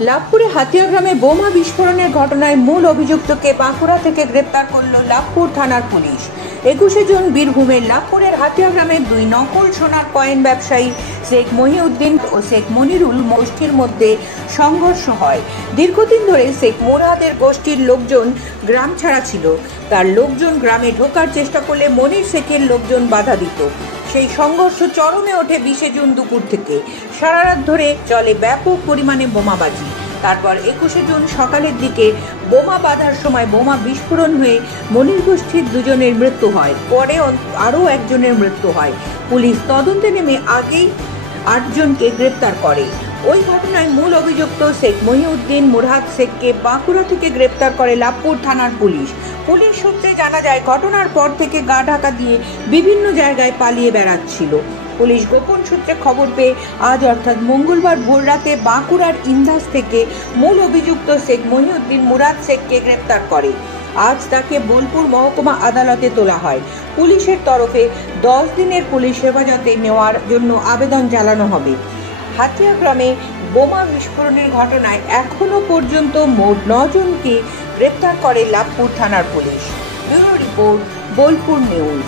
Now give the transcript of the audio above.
লাভপুরে হাতিয়া গ্রামে বোমা বিস্ফোরণের ঘটনায় মূল অভিযুক্তকে বাঁকুড়া থেকে গ্রেপ্তার করল লাভপুর থানার পুলিশ। 21 জুন বীরভূমের লাভপুরের হাতিয়া গ্রামের দুই নকল সোনার কয়েন ব্যবসায়ী শেখ মহিউদ্দিন ও শেখ মনিরুল গোষ্ঠীর মধ্যে সংঘর্ষ হয়। দীর্ঘদিন ধরে শেখ মুরাদের গোষ্ঠীর লোকজন গ্রাম ছাড়া ছিল। তার লোকজন গ্রামে ঢোকার চেষ্টা করলে মনির শেখের লোকজন বাধা দিত। সেই সংঘর্ষ চরমে ওঠে 20 জুন দুপুর থেকে। সারা রাত ধরে চলে ব্যাপক পরিমাণে বোমাবাজি। তারপর 21 জুন সকালের দিকে বোমা বাঁধার সময় বোমা বিস্ফোরণ হয়ে মনির গোষ্ঠীর দুজনের মৃত্যু হয়। পরে আরও একজনের মৃত্যু হয়। পুলিশ তদন্তে নেমে আগেই 8 জনকে গ্রেপ্তার করে। ওই ঘটনায় মূল অভিযুক্ত শেখ মহিউদ্দিন মুরাদ শেখকে বাঁকুড়া থেকে গ্রেপ্তার করে লাভপুর থানার পুলিশ। পুলিশ সূত্রে জানা যায়, ঘটনার পর থেকে গা ঢাকা দিয়ে বিভিন্ন জায়গায় পালিয়ে বেড়াচ্ছিল। পুলিশ গোপন সূত্রে খবর পেয়ে আজ অর্থাৎ মঙ্গলবার ভোররাতে বাঁকুড়ার ইন্দাস থেকে মূল অভিযুক্ত শেখ মহিউদ্দিন মুরাদ শেখকে গ্রেপ্তার করে। আজ তাকে বোলপুর মহকুমা আদালতে তোলা হয়। পুলিশের তরফে 10 দিনের পুলিশ হেফাজতে নেওয়ার জন্য আবেদন জানানো হবে। হাতিয়া গ্রামে বোমা বিস্ফোরণের ঘটনায় এখনো পর্যন্ত মোট 9 জনকে গ্রেপ্তার করে লাভপুর থানার police. Bureau report, Bolpur news.